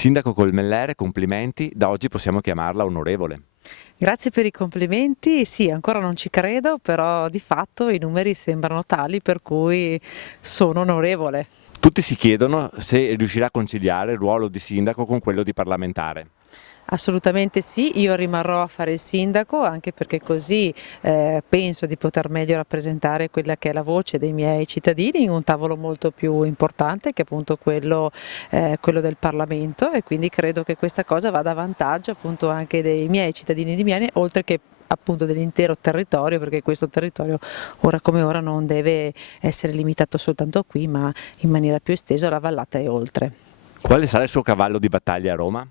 Sindaco Colmellere, complimenti, da oggi possiamo chiamarla onorevole. Grazie per i complimenti, sì, ancora non ci credo, però di fatto i numeri sembrano tali per cui sono onorevole. Tutti si chiedono se riuscirà a conciliare il ruolo di sindaco con quello di parlamentare. Assolutamente sì, io rimarrò a fare il sindaco anche perché così penso di poter meglio rappresentare quella che è la voce dei miei cittadini in un tavolo molto più importante che è appunto quello del Parlamento, e quindi credo che questa cosa vada a vantaggio appunto anche dei miei cittadini di Miane, oltre che appunto dell'intero territorio, perché questo territorio ora come ora non deve essere limitato soltanto qui, ma in maniera più estesa alla vallata e oltre. Quale sarà il suo cavallo di battaglia a Roma?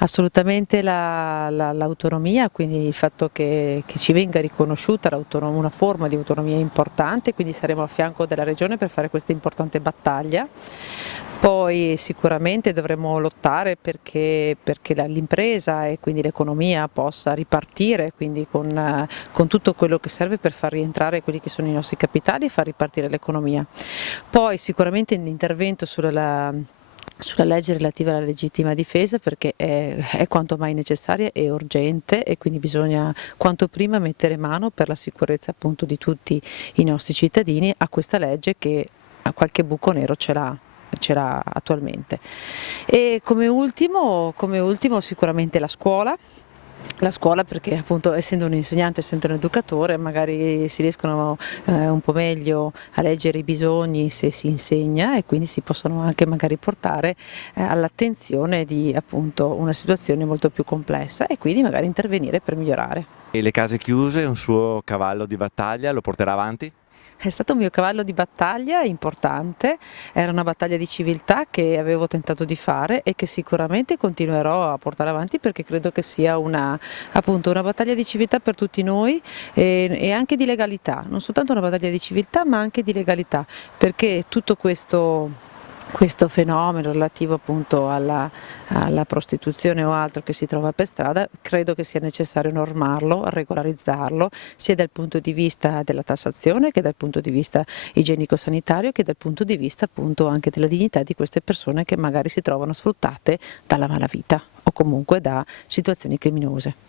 Assolutamente l'autonomia, quindi il fatto che ci venga riconosciuta una forma di autonomia importante, quindi saremo a fianco della Regione per fare questa importante battaglia. Poi sicuramente dovremo lottare perché l'impresa e quindi l'economia possa ripartire, quindi con tutto quello che serve per far rientrare quelli che sono i nostri capitali e far ripartire l'economia. Poi sicuramente l'intervento sulla legge relativa alla legittima difesa, perché è quanto mai necessaria e urgente, e quindi bisogna quanto prima mettere mano per la sicurezza appunto di tutti i nostri cittadini a questa legge che qualche buco nero ce l'ha attualmente. E come ultimo sicuramente la scuola, perché appunto essendo un insegnante, essendo un educatore, magari si riescono un po' meglio a leggere i bisogni se si insegna, e quindi si possono anche magari portare all'attenzione di appunto una situazione molto più complessa, e quindi magari intervenire per migliorare. E le case chiuse, un suo cavallo di battaglia, lo porterà avanti? È stato un mio cavallo di battaglia importante, era una battaglia di civiltà che avevo tentato di fare e che sicuramente continuerò a portare avanti, perché credo che sia appunto una battaglia di civiltà per tutti noi, e anche di legalità, non soltanto una battaglia di civiltà ma anche di legalità, perché tutto questo fenomeno relativo appunto alla prostituzione o altro che si trova per strada, credo che sia necessario normarlo, regolarizzarlo, sia dal punto di vista della tassazione, che dal punto di vista igienico-sanitario, che dal punto di vista appunto anche della dignità di queste persone che magari si trovano sfruttate dalla malavita o comunque da situazioni criminose.